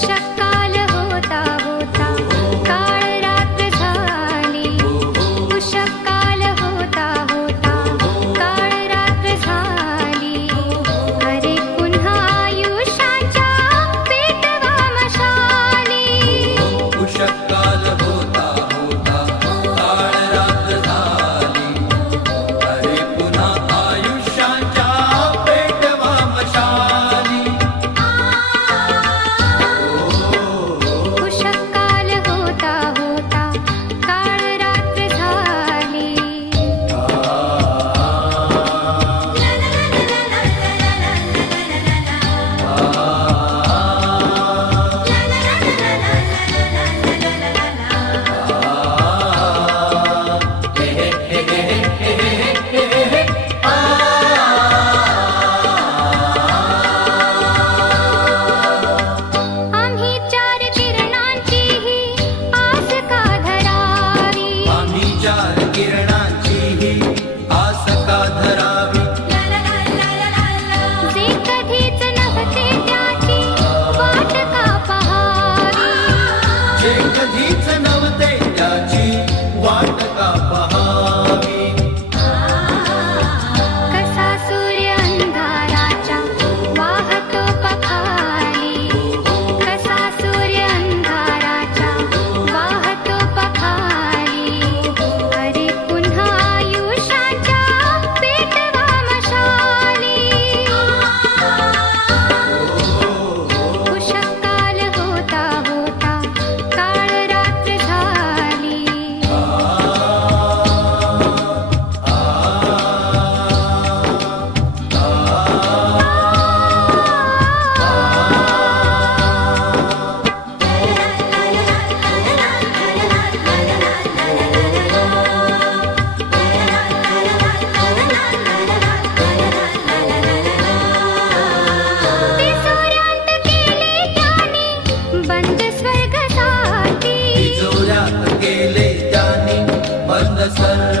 Shut ولا سر